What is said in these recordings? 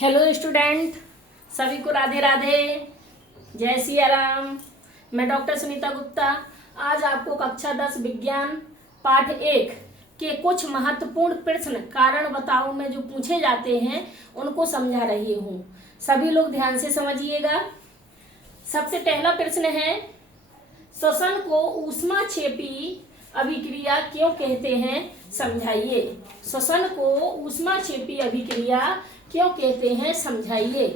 Hello student, सभी को राधे राधे, जय सिया राम। मैं डॉक्टर सुनीता गुप्ता आज आपको कक्षा 10 विज्ञान पाठ 1 के कुछ महत्वपूर्ण प्रश्न कारण बताओ में जो पूछे जाते हैं उनको समझा रही हूँ। सभी लोग ध्यान से समझिएगा। सबसे पहला प्रश्न है, श्वसन को ऊष्माक्षेपी अभिक्रिया क्यों कहते हैं, समझाइए। श्वसन को ऊष्माक्षेपी अभिक्रिया क्यों कहते हैं, समझाइए।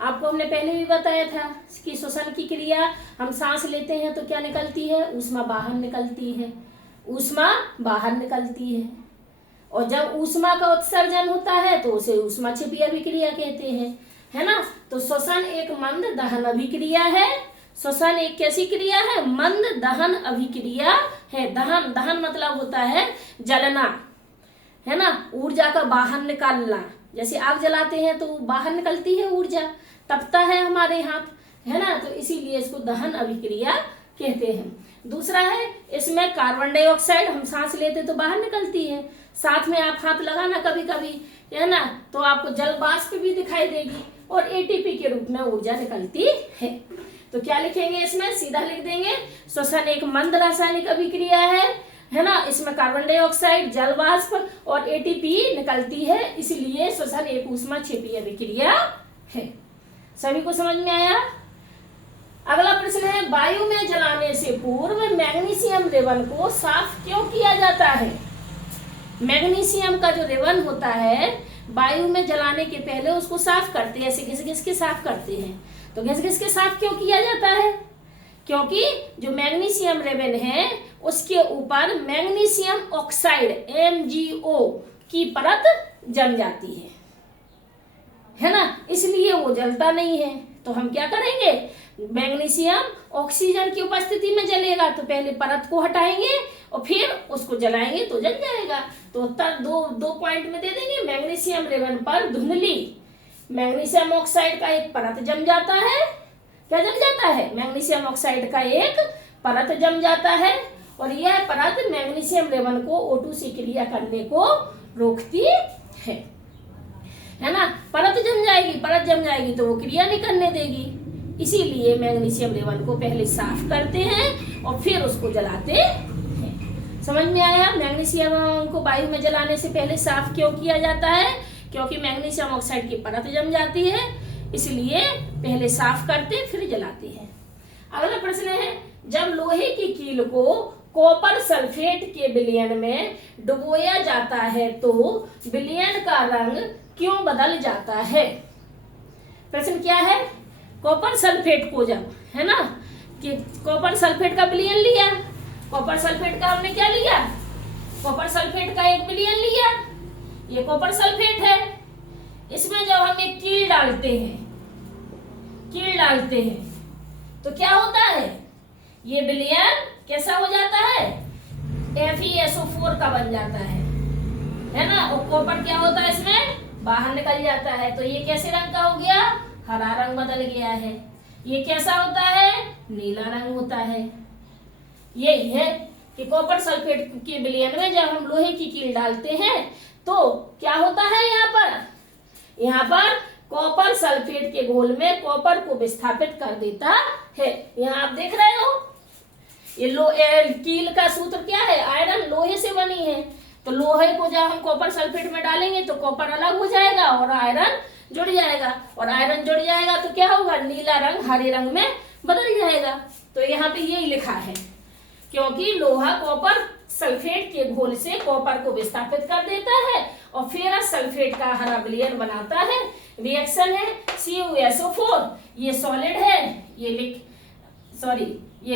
आपको हमने पहले भी बताया था कि श्वसन की क्रिया, हम सांस लेते हैं तो क्या निकलती है, ऊष्मा बाहर निकलती है, ऊष्मा बाहर निकलती है। और जब ऊष्मा का उत्सर्जन होता है तो उसे ऊष्माक्षेपी अभिक्रिया कहते हैं, है ना। तो श्वसन एक मंद दहन अभिक्रिया है। श्वसन एक कैसी क्रिया है, मंद दहन अभिक्रिया है। दहन दहन मतलब होता है जलना, है ना, ऊर्जा का बाहर निकालना। जैसे आग जलाते हैं तो बाहर निकलती है ऊर्जा, तपता है हमारे हाथ, है ना, तो इसीलिए इसको दहन अभिक्रिया कहते हैं। दूसरा है, इसमें कार्बन डाइऑक्साइड हम सांस लेते तो बाहर निकलती है, साथ में आप हाथ लगाना कभी कभी, है ना, तो आपको जल वाष्प भी दिखाई देगी और एटीपी के रूप में ऊर्जा निकलती है। तो क्या लिखेंगे इसमें, सीधा लिख देंगे, श्वसन एक मंद रासायनिक अभिक्रिया है ना, इसमें कार्बन डाइऑक्साइड, जल वाष्प और एटीपी निकलती है, इसलिए श्वसन एक ऊष्माक्षेपी अभिक्रिया है। सभी को समझ में आया। अगला प्रश्न है, वायु में जलाने से पूर्व मैग्नीशियम रिबन को साफ क्यों किया जाता है। मैग्नीशियम का जो रिबन होता है वायु में जलाने के पहले उसको साफ करते हैं, ऐसे घिस घिस के साफ करते हैं। तो घिस घिस के साफ क्यों किया जाता है, क्योंकि जो मैग्नीशियम रिबन है उसके ऊपर मैग्नीशियम ऑक्साइड MgO की परत जम जाती है ना, इसलिए वो जलता नहीं है। तो हम क्या करेंगे, मैग्नीशियम ऑक्सीजन की उपस्थिति में जलेगा तो पहले परत को हटाएंगे और फिर उसको जलाएंगे तो जल जाएगा। तो उत्तर दो पॉइंट में दे देंगे। मैग्नीशियम रिबन पर धुंधली मैग्नीशियम ऑक्साइड का एक परत जम जाता है। क्या जम जाता है, मैग्नीशियम ऑक्साइड का एक परत जम जाता है और यह परत मैग्नीशियम रिबन को O2 से क्रिया करने को रोकती है ना। परत जम जाएगी तो वो क्रिया नहीं करने देगी, इसीलिए मैग्नीशियम रिबन को पहले साफ करते हैं और फिर उसको जलाते हैं। समझ में आया। मैग्नीशियम को वायु में जलाने से पहले साफ क्यों किया जाता है, क्योंकि मैग्नीशियम ऑक्साइड की परत जम जाती है, इसलिए पहले साफ करते फिर जलाते हैं। अगला प्रश्न है, जब लोहे की कील को कॉपर सल्फेट के विलयन में डुबोया जाता है तो विलयन का रंग क्यों बदल जाता है। प्रश्न क्या है, कॉपर सल्फेट को जब, है ना, कि कॉपर सल्फेट का विलयन लिया, कॉपर सल्फेट का हमने क्या लिया, कॉपर सल्फेट का एक विलयन लिया, ये कॉपर सल्फेट है। इसमें जब हम एक कील डालते हैं तो क्या होता है, ये विलयन कैसा हो जाता है, FeSO4 का बन जाता है ना, और कॉपर क्या होता है इसमें बाहर निकल जाता है। तो ये कैसे रंग का हो गया, हरा रंग बदल गया है। ये कैसा होता है, नीला रंग होता है। यही है कि कॉपर सल्फेट के विलयन में जब हम लोहे की कील डालते हैं तो क्या होता है, यहाँ पर कॉपर सल्फेट के घोल में कॉपर को विस्थापित कर देता है। यहाँ आप देख रहे हो, ये कील का सूत्र क्या है, आयरन लोहे से बनी है। तो लोहे को जब हम कॉपर सल्फेट में डालेंगे तो कॉपर अलग हो जाएगा और आयरन जुड़ जाएगा, और आयरन जुड़ जाएगा तो क्या होगा, नीला रंग हरे रंग में बदल जाएगा। तो यहाँ पे यही लिखा है, क्योंकि लोहा कॉपर सल्फेट के घोल से कॉपर को विस्थापित कर देता है और फेरस सल्फेट का हरा विलयन बनाता है। रिएक्शन है CuSO4, ये सॉलिड है, ये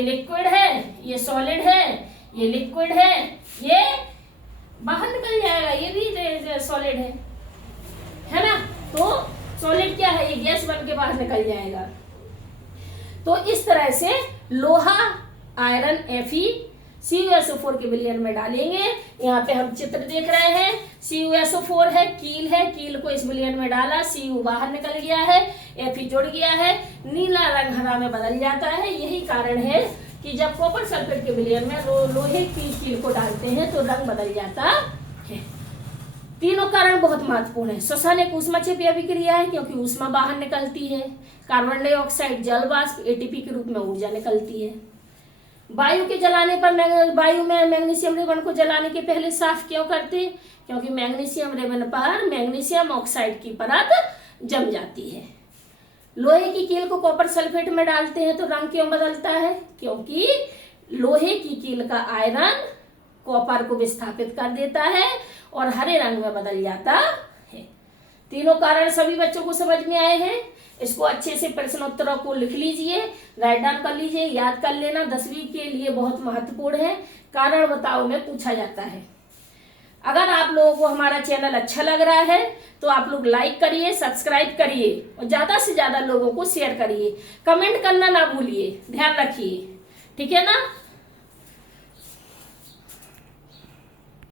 लिक्विड है, ये सॉलिड है, ये लिक्विड है, ये बाहर निकल जाएगा, ये भी सॉलिड है ना। तो सॉलिड क्या है, ये गैस बन के बाहर निकल जाएगा। तो इस तरह से लोहा आयरन CuSO4 के विलयन में डालेंगे। यहाँ पे हम चित्र देख रहे हैं, CuSO4 है, कील को इस विलयन में डाला, Cu बाहर निकल गया है, Fe जुड़ गया है, नीला रंग हरा में बदल जाता है। यही कारण है कि जब कॉपर सल्फेट के विलयन में लोहे की कील को डालते हैं तो रंग बदल जाता है। तीनों कारण बहुत महत्वपूर्ण है। श्वसन एक ऊष्माक्षेपी अभिक्रिया है क्योंकि ऊष्मा बाहर निकलती है। कार्बन डाइऑक्साइड जल वाष्प एटीपी के रूप में ऊर्जा निकलती है। वायु के जलाने पर वायु में मैग्नीशियम रेबन को जलाने के पहले साफ क्यों करते? क्योंकि मैग्नीशियम रेबन पर मैग्नीशियम ऑक्साइड की परत जम जाती है। लोहे की कील को कॉपर सल्फेट में डालते हैं तो रंग क्यों बदलता है? क्योंकि लोहे की कील का आयरन कॉपर को विस्थापित कर देता है और हरे रंग में बदल जाता है। तीनों कारण सभी बच्चों को समझ में आए हैं। इसको अच्छे से प्रश्नोत्तरों को लिख लीजिए, राइट डाउन कर लीजिए, याद कर लेना। 10वीं के लिए बहुत महत्वपूर्ण है। कारण बताओ में पूछा जाता है। अगर आप लोगों को हमारा चैनल अच्छा लग रहा है तो आप लोग लाइक करिए, सब्सक्राइब करिए और ज्यादा से ज्यादा लोगों को शेयर करिए। कमेंट करना ना भूलिए, ध्यान रखिए, ठीक है ना।